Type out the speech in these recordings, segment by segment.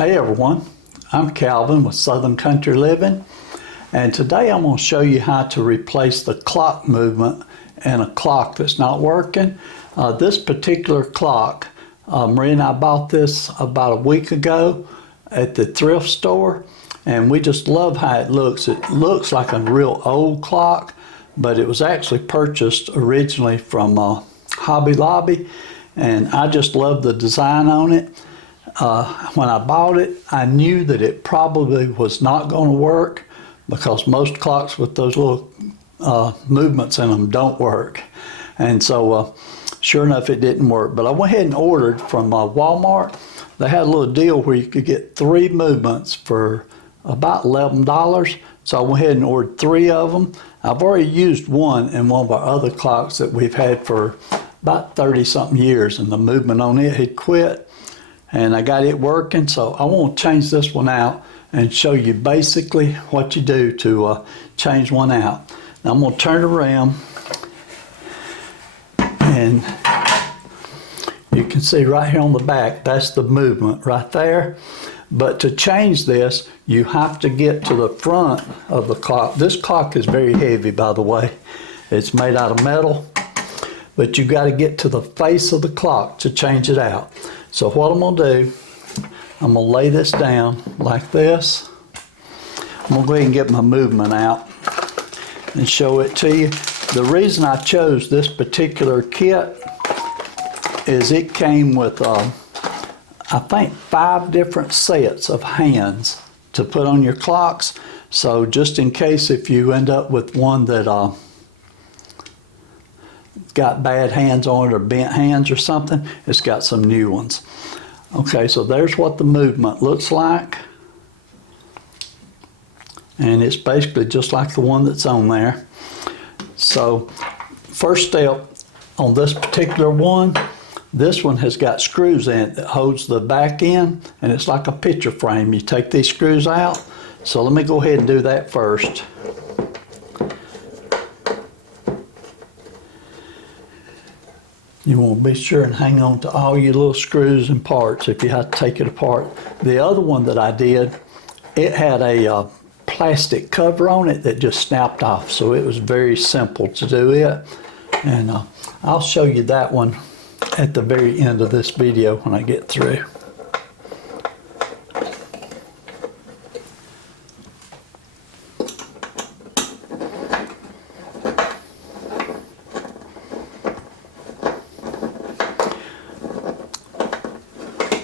Hey everyone, I'm Calvin with Southern Country Living, and today I'm going to show you how to replace the clock movement in a clock that's not working. This particular clock, Marie and I bought this about a week ago at the thrift store, and we just love how it looks. It looks like a real old clock, but it was actually purchased originally from Hobby Lobby, and I just love the design on it. When I bought it, I knew that it probably was not going to work because most clocks with those little movements in them don't work. And so sure enough, it didn't work. But I went ahead and ordered from Walmart. They had a little deal where you could get 3 movements for about $11. So I went ahead and ordered 3 of them. I've already used one in one of our other clocks that we've had for about 30-something years, and the movement on it had quit. And I got it working, so I want to change this one out and show you basically what you do to change one out. Now I'm going to turn it around, and you can see right here on the back, that's the movement right there. But to change this, you have to get to the front of the clock. This clock is very heavy, by the way. It's made out of metal, but you got to get to the face of the clock to change it out. So what I'm going to do, I'm going to lay this down like this. I'm going to go ahead and get my movement out and show it to you. The reason I chose this particular kit is it came with, I think, 5 different sets of hands to put on your clocks. So just in case if you end up with one that got bad hands on it or bent hands or something, it's got some new ones. Okay, so there's what the movement looks like, and it's basically just like the one that's on there. So first step on this particular one, this one has got screws in it that holds the back in, and it's like a picture frame. You take these screws out. So let me go ahead and do that first. You want to be sure and hang on to all your little screws and parts if you have to take it apart. The other one that I did, it had a plastic cover on it that just snapped off, so it was very simple to do it. And I'll show you that one at the very end of this video when I get through.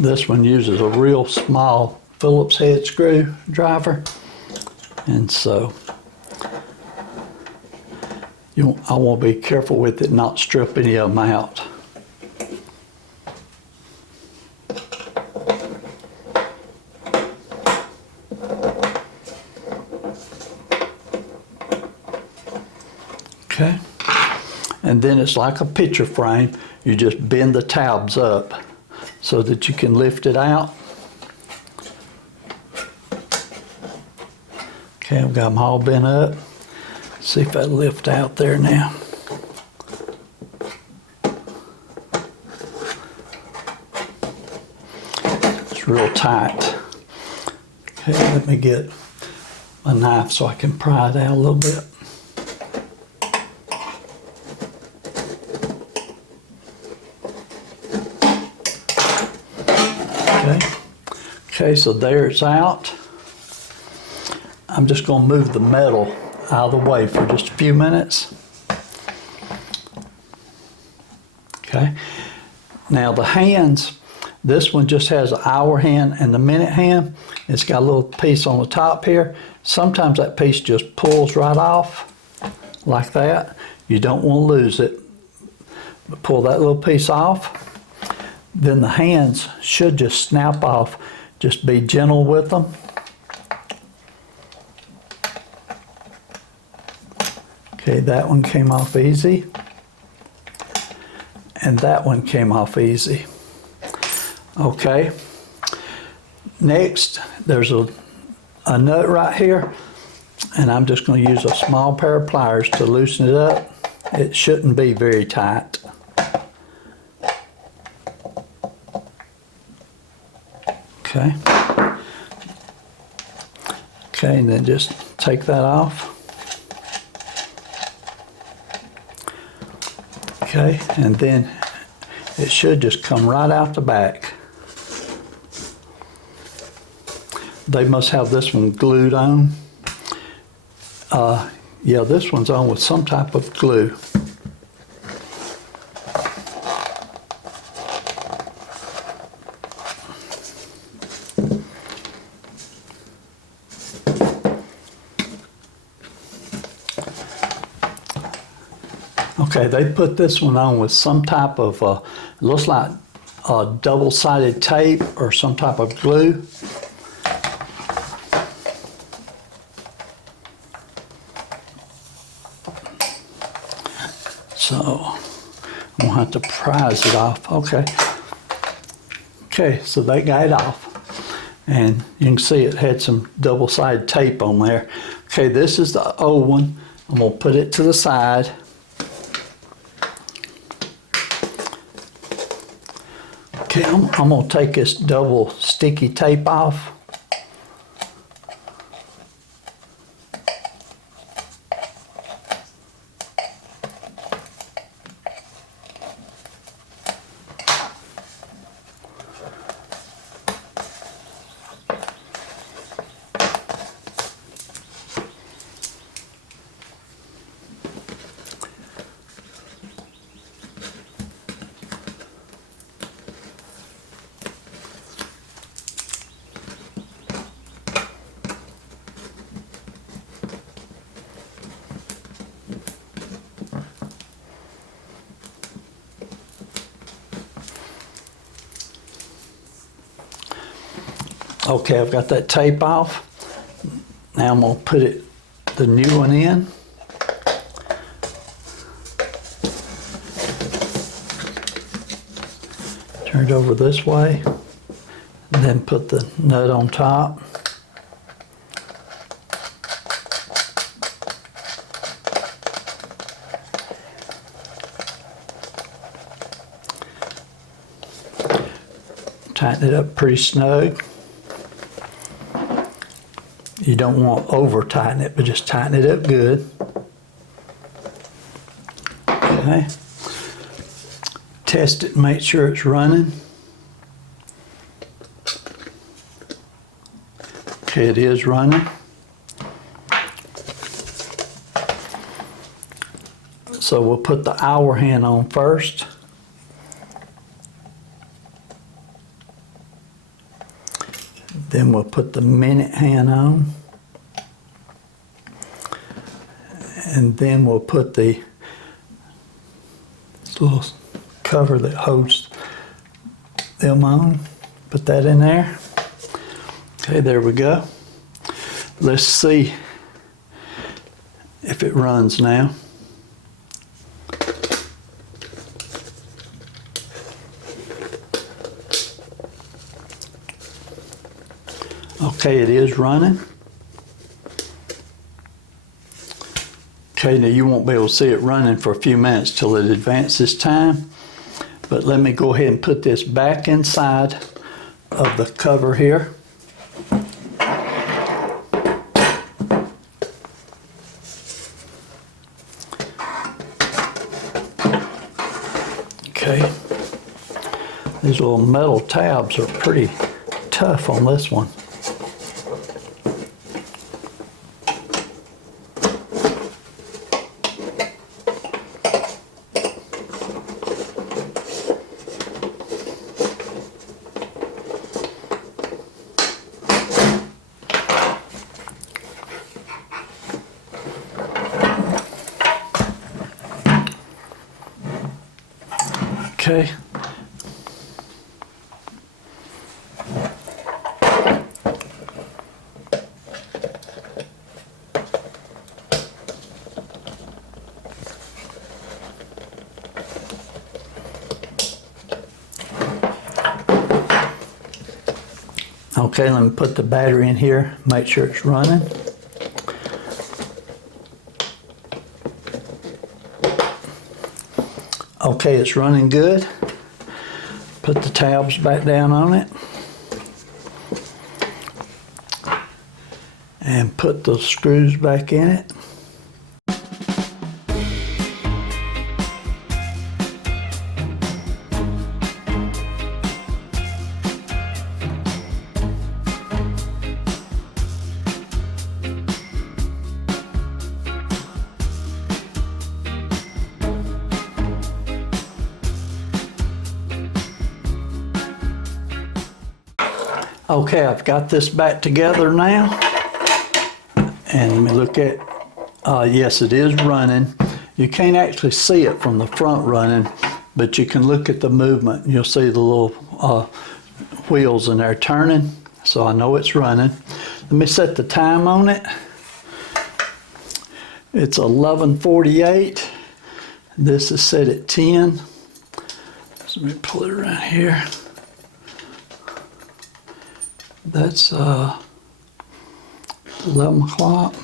This one uses a real small Phillips head screwdriver, and so I want to be careful with it, not strip any of them out. Okay, and then it's like a picture frame. You just bend the tabs up so that you can lift it out. Okay, I've got them all bent up. See if I lift out there now. It's real tight. Okay, let me get my knife so I can pry it out a little bit. Okay, so there it's out. I'm just going to move the metal out of the way for just a few minutes. Okay, now the hands, this one just has an hour hand and the minute hand. It's got a little piece on the top here. Sometimes that piece just pulls right off like that. You don't want to lose it. But pull that little piece off. Then the hands should just snap off. Just be gentle with them. Okay, that one came off easy. And that one came off easy. Okay. Next, there's a nut right here. And I'm just going to use a small pair of pliers to loosen it up. It shouldn't be very tight. Okay. Okay, and then just take that off. Okay, and then it should just come right out the back. They must have this one glued on. Yeah, this one's on with some type of glue. Okay, they put this one on with some type of, looks like double-sided tape or some type of glue. So, I'm gonna have to prise it off. Okay. Okay, so they got it off. And you can see it had some double-sided tape on there. Okay, this is the old one. I'm gonna put it to the side. Okay, I'm gonna take this double sticky tape off. Okay, I've got that tape off. Now I'm gonna put the new one in. Turn it over this way, and then put the nut on top. Tighten it up pretty snug. You don't want to over tighten it, but just tighten it up good. Okay. Test it and make sure it's running. Okay, it is running. So we'll put the hour hand on first. Then we'll put the minute hand on. And then we'll put this little cover that holds them on. Put that in there. Okay, there we go. Let's see if it runs now. Okay, it is running. Okay, now you won't be able to see it running for a few minutes till it advances time. But let me go ahead and put this back inside of the cover here. Okay. These little metal tabs are pretty tough on this one. Okay. Okay, let me put the battery in here, make sure it's running. Okay, it's running good. Put the tabs back down on it. and put the screws back in it. Okay, I've got this back together now. And let me look at, yes, it is running. You can't actually see it from the front running, but you can look at the movement. You'll see the little wheels in there turning. So I know it's running. Let me set the time on it. It's 11:48. This is set at 10. So let me pull it around here. That's 11 o'clock.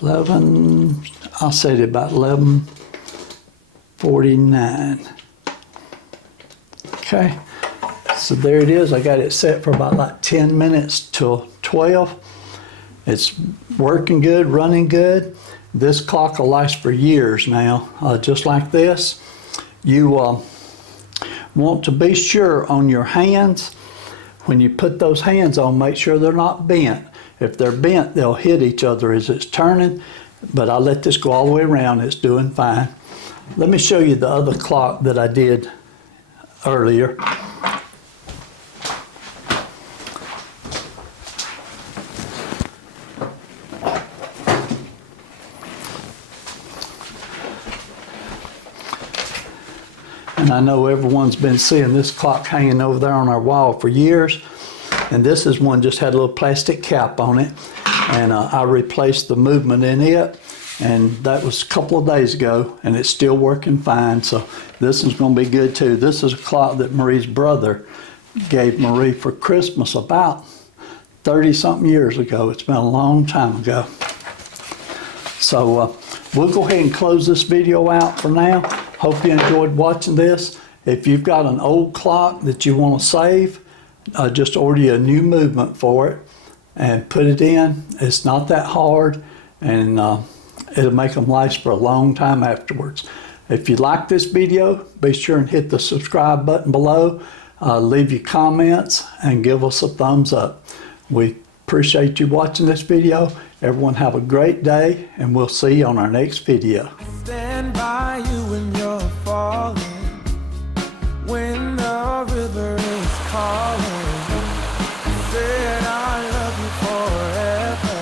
11, I'll say it about 11:49. Okay, so there it is. I got it set for about like 10 minutes till 12. It's working good, running good. This clock will last for years now, just like this. You want to be sure on your hands, when you put those hands on, make sure they're not bent. If they're bent, they'll hit each other as it's turning, but I let this go all the way around. It's doing fine. Let me show you the other clock that I did earlier. And I know everyone's been seeing this clock hanging over there on our wall for years. And this is one just had a little plastic cap on it. And I replaced the movement in it. And that was a couple of days ago. And it's still working fine. So this is going to be good too. This is a clock that Marie's brother gave Marie for Christmas about 30-something years ago. It's been a long time ago. So we'll go ahead and close this video out for now. Hope you enjoyed watching this. If you've got an old clock that you want to save, just order you a new movement for it and put it in. It's not that hard, and it'll make them last for a long time afterwards. If you like this video, be sure and hit the subscribe button below. Leave your comments and give us a thumbs up. We appreciate you watching this video. Everyone have a great day, and we'll see you on our next video. Stand by you when you're falling, when the river is calling. Said I love you forever.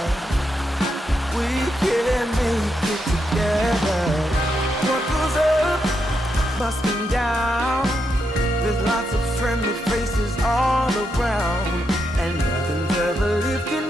We can make it together. What goes up must come down. There's lots of friendly faces all around, and nothing's ever lifting